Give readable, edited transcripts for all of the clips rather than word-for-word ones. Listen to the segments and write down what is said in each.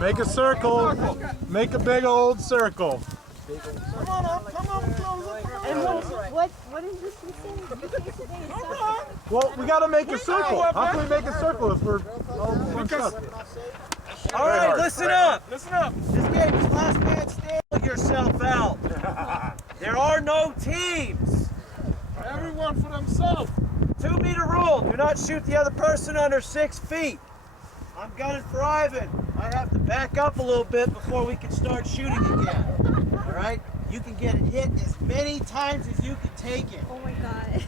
Make a circle. Make a big old circle. Come on up, come on closer. And what is this you saying? You can't say Well, we gotta make a circle. How can we make a circle if we're all bunched up? All right, listen up. Listen up. This game is last man standing yourself out. There are no teams. Everyone for themselves. 2-meter rule. Do not shoot the other person under 6 feet. I'm gunning for Ivan. I have to back up a little bit before we can start shooting again. All right? You can get it hit as many times as you can take it. Oh my God.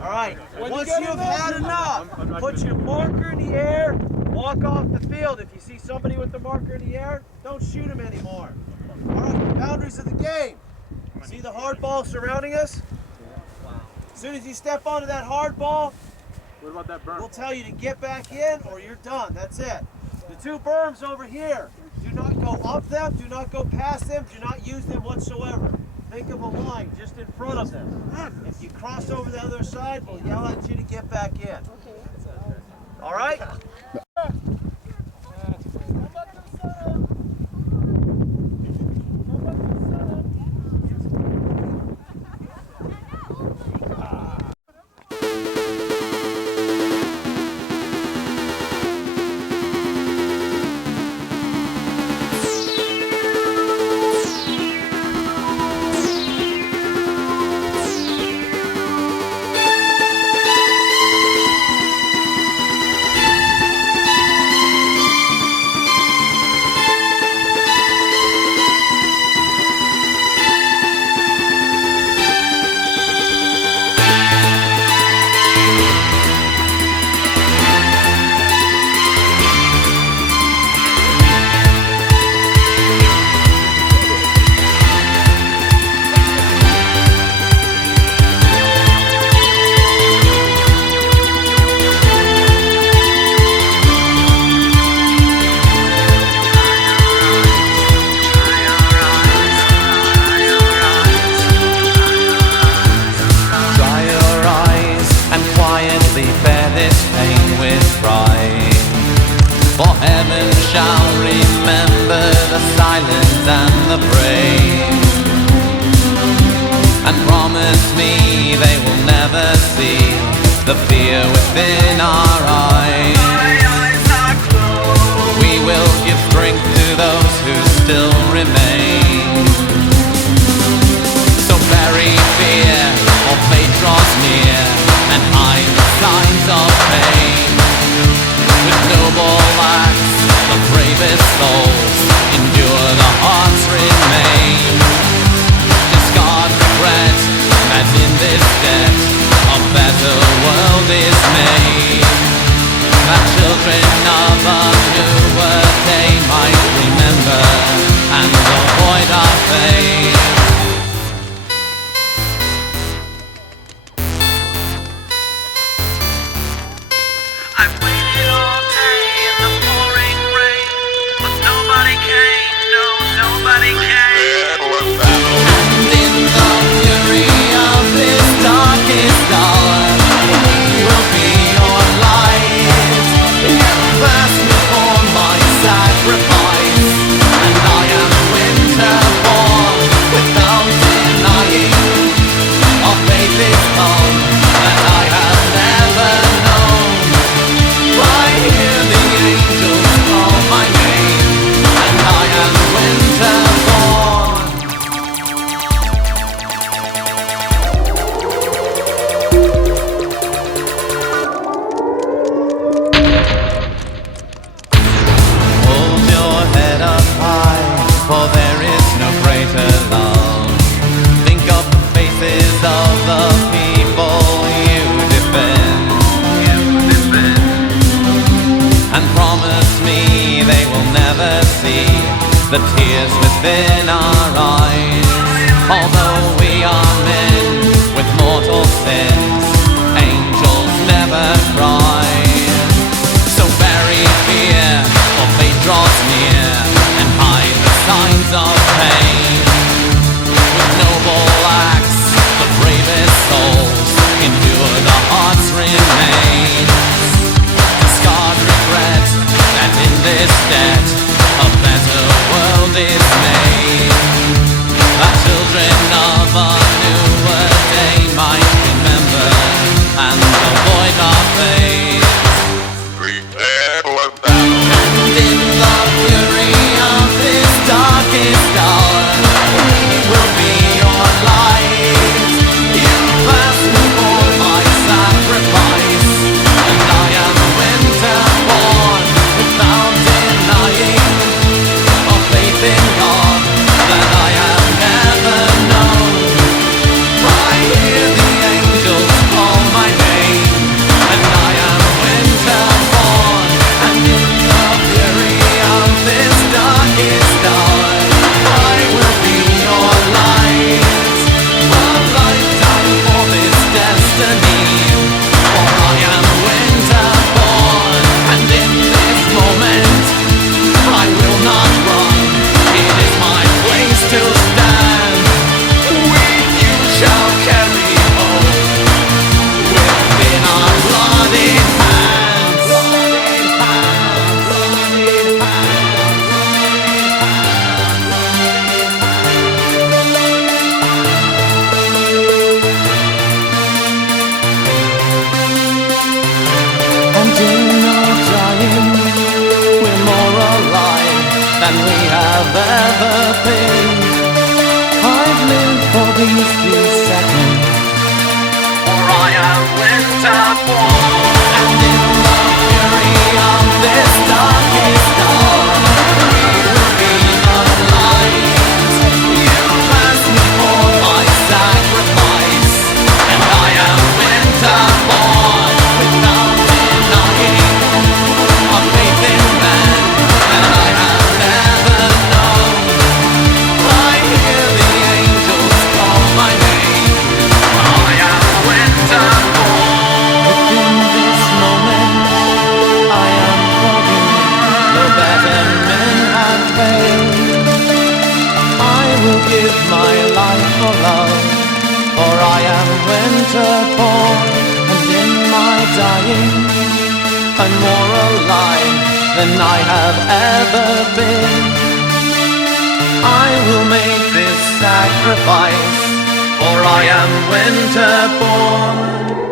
All right. Once you've had enough, put your marker in the air, walk off the field. If you see somebody with the marker in the air, don't shoot them anymore. All right, boundaries of the game. See the hard ball surrounding us? As soon as you step onto that hard ball, What about that berm? we'll tell you to get back in or you're done. That's it. The 2 berms over here, do not go up them, do not go past them, do not use them whatsoever. Think of a line just in front of them. If you cross over the other side, we'll yell at you to get back in. All right? For heaven shall remember the silent and the brave, and promise me they will never see the fear within our eyes. We will give strength to those who still remain. So bury fear, or fate draws near, and hide the signs of pain. With noble acts, the bravest souls endure, the hearts remain. Discard regret, as in this debt a better world is made. That children of a newer day might remember and avoid our fate. I've waited all day in the pouring rain, but nobody came, no, nobody came. And in the fury of this darkest hour, we will be your light. Pass me for my sacrifice, and I am winter born, without denying. Our faith is calm that I have never known. I hear the angels call my name, and I am winter born. Hold your head up high, for there is no greater love. Think of the faces of the people you defend, and promise me they will never see the tears within our eyes. Although we are men with mortal sins, angels never cry. So bury fear, for fate draws near, and hide the signs of pain. With noble acts, the bravest souls endure, the hearts remain. Scar than we have ever been. I've lived for these few seconds, for I am winter born. And in the fury of this darkest dawn, we will be the light. You pass me for my sacrifice, and I am winter born. Without denying a faith in man that I have never known, I hear the angels call my name. I am winter born. Within this moment, I am forgiven, though better men have failed. I will give my life for love, for I am winter born, and in my dying, I'm more alive than I have ever been. I will make this sacrifice, for I am winter born.